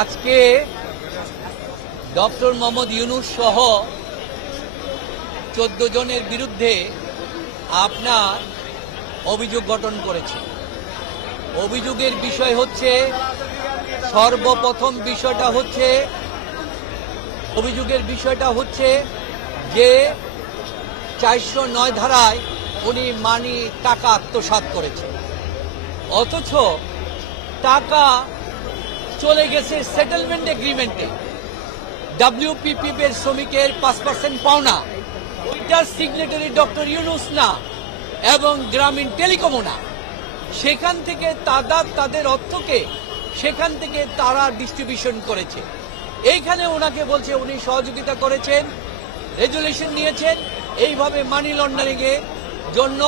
আজকে ডক্টর মোহাম্মদ ইউনূস সহ 14 জনের বিরুদ্ধে আপনার অভিযোগ গঠন করেছে। অভিযোগের বিষয় হচ্ছে, সর্বপ্রথম অভিযোগের বিষয়টা হচ্ছে যে 409 ধারায় উনি টাকা আত্মসাৎ করেছে, অথচ টাকা চলে গেছে সেটেলমেন্ট এগ্রিমেন্টে। WPP এর শ্রমিকের 5% পাওনা, ওইটার সিগনেটারি ডক্টর ইউনূস না এবং গ্রামীণ টেলিকমও না। সেখান থেকে তাদের অর্থকে সেখান থেকে তারা ডিস্ট্রিবিউশন করেছে। এইখানে ওনাকে বলছে উনি সহযোগিতা করেছেন, রেজুলেশন নিয়েছেন, এইভাবে মানি লন্ডারিং এর জন্য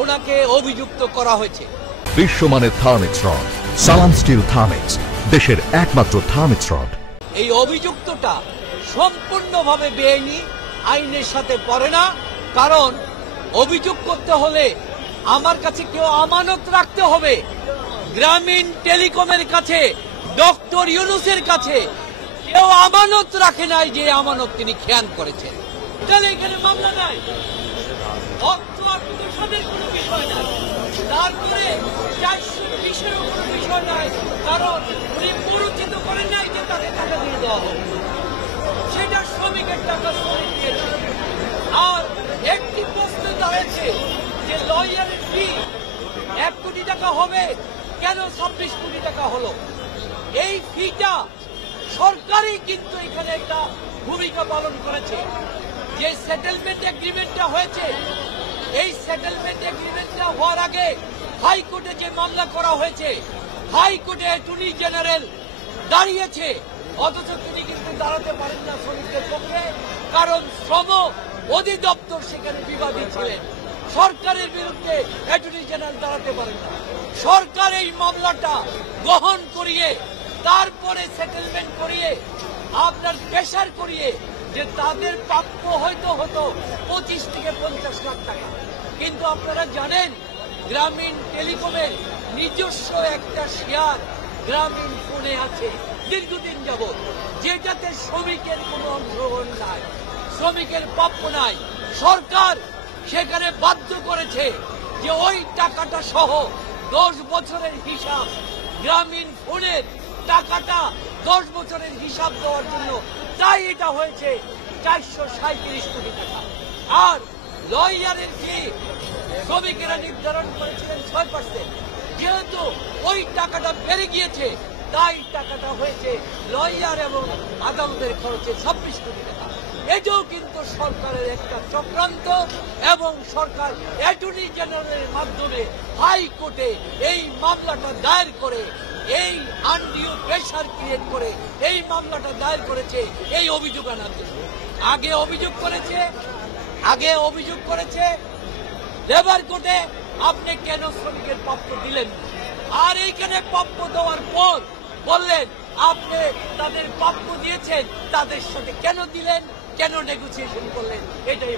ওনাকে অভিযুক্ত করা হয়েছে। বিশ্বমানের থার্মিক্স রড, সালাম স্টিল থার্মিক্স, দেশের একমাত্র থার্মিক্স রড। এই অভিযুক্তটা সম্পূর্ণভাবে বেআইনি, আইনের সাথে পড়ে না। কারণ অভিযোগ করতে হলে আমার কাছে কেউ আমানত রাখতে হবে। গ্রামীণ টেলিকমের কাছে, ডক্টর ইউনূসের কাছে কেউ আমানত রাখে নাই, যে আমানত তিনি খেয়াল করেছেন। তাহলে এখানে মামলা নাই, অর্থ আত্মসাতের কোনো বিষয় নাই, তারপরে 420-এরও কোনো বিষয় নাই। কারণ উনি পরিচিত করেন নাই যে তাকে টাকা দিয়ে দেওয়া হবে, সেটা শ্রমিকের টাকা শ্রমিকের। আর একটি প্রশ্ন দাঁড়িয়েছে যে লয়ারের ফি 1 কোটি টাকা হবে, কেন 26 কোটি টাকা হলো? এই ফিটা সরকারই কিন্তু এখানে একটা ভূমিকা পালন করেছে। যে সেটেলমেন্ট এগ্রিমেন্টটা হয়েছে, এই সেটেলমেন্ট এগ্রিমেন্টটা হওয়ার আগে হাইকোর্টে যে মামলা করা হয়েছে, হাইকোর্টে অ্যাটর্নি জেনারেল দাঁড়িয়েছে, অথচ তিনি কিন্তু দাঁড়াতে পারেন না শ্রমিকদের পক্ষে। কারণ শ্রম অধিদপ্তর সেখানে বিবাদী ছিলেন, সরকারের বিরুদ্ধে অ্যাটর্নি জেনারেল দাঁড়াতে পারেন না। সরকার এই মামলাটা গ্রহণ করিয়ে তারপরে সেটেলমেন্ট করিয়ে আপনার প্রেশার করিয়ে যে তাদের প্রাপ্য হয়তো হতো 25 থেকে 50 লাখ টাকা। কিন্তু আপনারা জানেন গ্রামীণ টেলিকমের নিজস্ব একটা শেয়ার গ্রামীণ ফোনে আছে দীর্ঘদিন যাবৎ, যেটাতে শ্রমিকের কোনো অংশগ্রহণ নাই, শ্রমিকের প্রাপ্য নাই। সরকার সেখানে বাধ্য করেছে যে ওই টাকাটা সহ 10 বছরের হিসাব, গ্রামীণ ফোনের টাকাটা 10 বছরের হিসাব দেওয়ার জন্য। তাই এটা হয়েছে 437 কোটি টাকা। আর লয়ারের ফি শ্রমিকেরা নির্ধারণ করেছিলেন 6%। যেহেতু ওই টাকাটা বেড়ে গিয়েছে, তাই টাকাটা হয়েছে লয়ার এবং আদালতের খরচে 26 কোটি টাকা। এটাও কিন্তু সরকারের একটা চক্রান্ত, এবং সরকার অ্যাটর্নি জেনারেলের মাধ্যমে হাইকোর্টে এই মামলাটা দায়ের করে, এই আনডিউ প্রেশার ক্রিয়েট করে এই মামলাটা দায়ের করেছে এই অভিযোগ আনার জন্য। আগে অভিযোগ করেছে লেবার কোর্টে, আপনি কেন শ্রমিকের প্রাপ্য দিলেন না? আর এইখানে প্রাপ্য দেওয়ার পর বললেন আপনি তাদের প্রাপ্য দিয়েছেন, তাদের সাথে কেন দিলেন, কেন নেগোসিয়েশন করলেন? এটাই